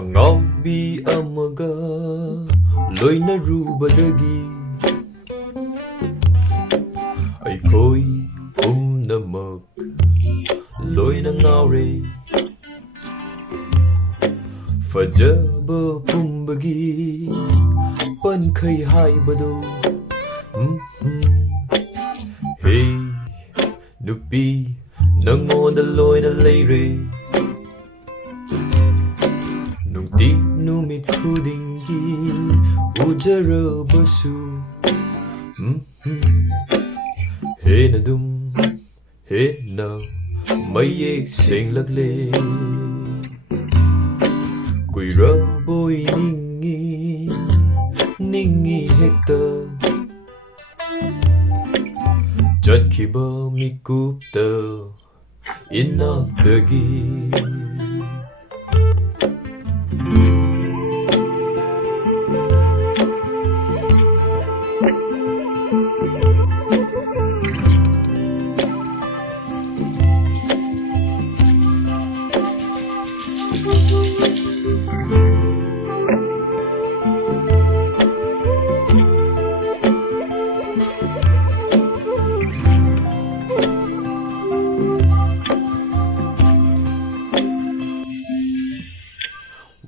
ꯑꯉꯥꯎꯕꯤ ꯑꯃꯒ ꯂꯣꯏꯅꯔꯨꯕꯗꯒꯤ ꯑꯩꯈꯣꯏ ꯄꯨꯝꯅꯃꯛ ꯂꯣꯏꯅ ꯉꯥꯎꯔꯦ ꯐꯖꯕ ꯄꯨꯝꯕꯒꯤ ꯄꯟꯈꯩ ꯍꯥꯏꯕꯗꯣ ꯍꯦ ꯅꯨꯄꯤ ꯅꯪꯉꯣꯟꯗ ꯂꯣꯏꯅ ꯂꯩꯔꯦ ꯅꯨꯡꯇꯤ ꯅꯨꯃꯤꯠ ꯈꯨꯗꯤꯡꯒꯤ ꯎꯖꯔꯕꯁꯨ ꯍꯦꯟꯅꯗꯨꯝ ꯍꯦꯟꯅ ꯃꯌꯦꯛ ꯁꯦꯡꯂꯛꯂꯦ ꯀꯨꯏꯔꯕꯣꯏ ꯅꯤꯡꯉꯤ ꯍꯦꯛꯇ ꯆꯠꯈꯤꯕ ꯃꯤꯀꯨꯞꯇ ꯏꯅꯥꯛꯇꯒꯤ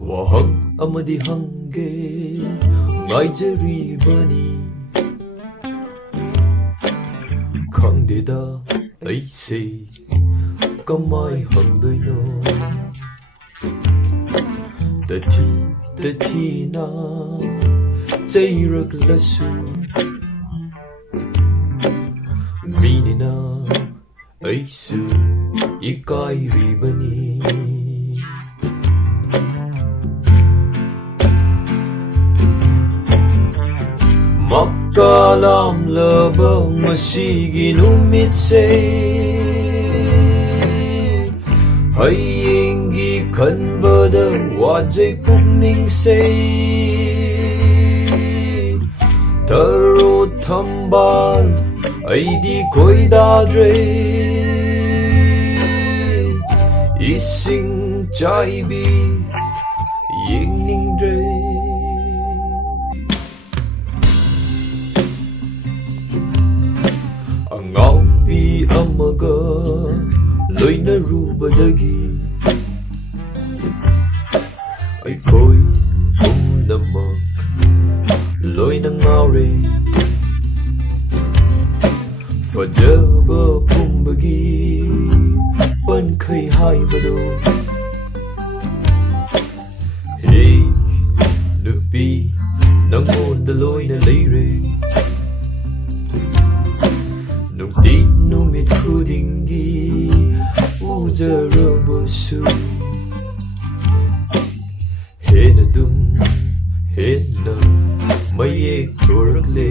ꯋꯥꯍꯪ ꯑꯃꯗꯤ ꯍꯪꯒꯦ ꯉꯥꯏꯖꯔꯤꯕꯅꯤ ꯈꯪꯗꯦꯗ ꯑꯩꯁꯦ ꯀꯃꯥꯏ ꯍꯪꯗꯣꯏꯅꯣ ꯇꯊꯤꯅ ꯆꯩꯔꯛꯂꯁꯨ ꯃꯤꯅꯤꯅ ꯑꯩꯁꯨ ꯏꯀꯥꯏꯔꯤꯕꯅꯤ ꯃꯀꯥꯂꯥꯝꯂꯕ ꯉꯁꯤꯒꯤ ꯅꯨꯃꯤꯠꯁꯦ ꯍꯌꯦꯡꯒꯤ ꯈꯟꯕꯗ ꯋꯥꯖꯩ ꯄꯨꯛꯅꯤꯡꯁꯦ ꯊꯔꯣ ꯊꯝꯕꯥꯜ ꯑꯩꯗꯤ ꯈꯣꯏꯗꯥꯗ꯭ꯔꯦ ꯏꯁꯤꯡ ꯆꯥꯏꯕꯤ ꯌꯦꯡꯅꯤꯡꯗ꯭ꯔꯦ ꯑꯉꯥꯎꯕꯤ ꯑꯃꯒ ꯂꯣꯏꯅꯔꯨꯕꯗꯒꯤ ꯑꯩꯈꯣꯏ ꯄꯨꯝꯅꯃꯛ ꯂꯣꯏꯅ ꯉꯥꯎꯔꯦ ꯐꯖꯕ ꯄꯨꯝꯕꯒꯤ ꯄꯟꯈꯩ ꯍꯥꯏꯕꯗꯣ ꯍꯦ ꯅꯨꯄꯤ ꯅꯪꯉꯣꯟꯗ ꯂꯣꯏꯅ ꯂꯩꯔꯦ ꯅꯨꯡꯇꯤ ꯅꯨꯃꯤꯠ ꯈꯨꯗꯤꯡꯒꯤ ꯎꯖꯔꯕꯁꯨ ꯍꯦꯟꯅꯗꯨꯝ ꯍꯦꯟꯅ ꯃꯌꯦꯛ ꯊꯣꯔꯛꯂꯦ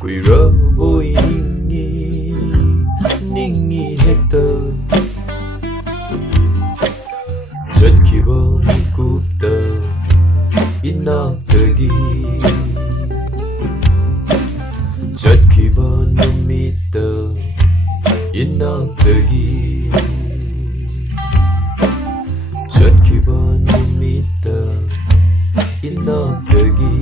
ꯀꯨꯏꯔꯕꯣꯏ ꯅꯤꯡꯉꯤ ꯍꯦꯛꯇ ꯆꯠꯈꯤꯕ ꯃꯤꯀꯨꯞꯇ ꯏꯅꯥꯛꯇꯒꯤ ꯆꯠꯈꯤꯕ ꯅꯨꯃꯤꯠꯇ ꯏꯅꯥꯛꯇꯒꯤ ꯆꯠꯈꯤꯕ ꯅꯨꯃꯤꯠꯇ ꯏꯅꯥꯛꯇꯒꯤ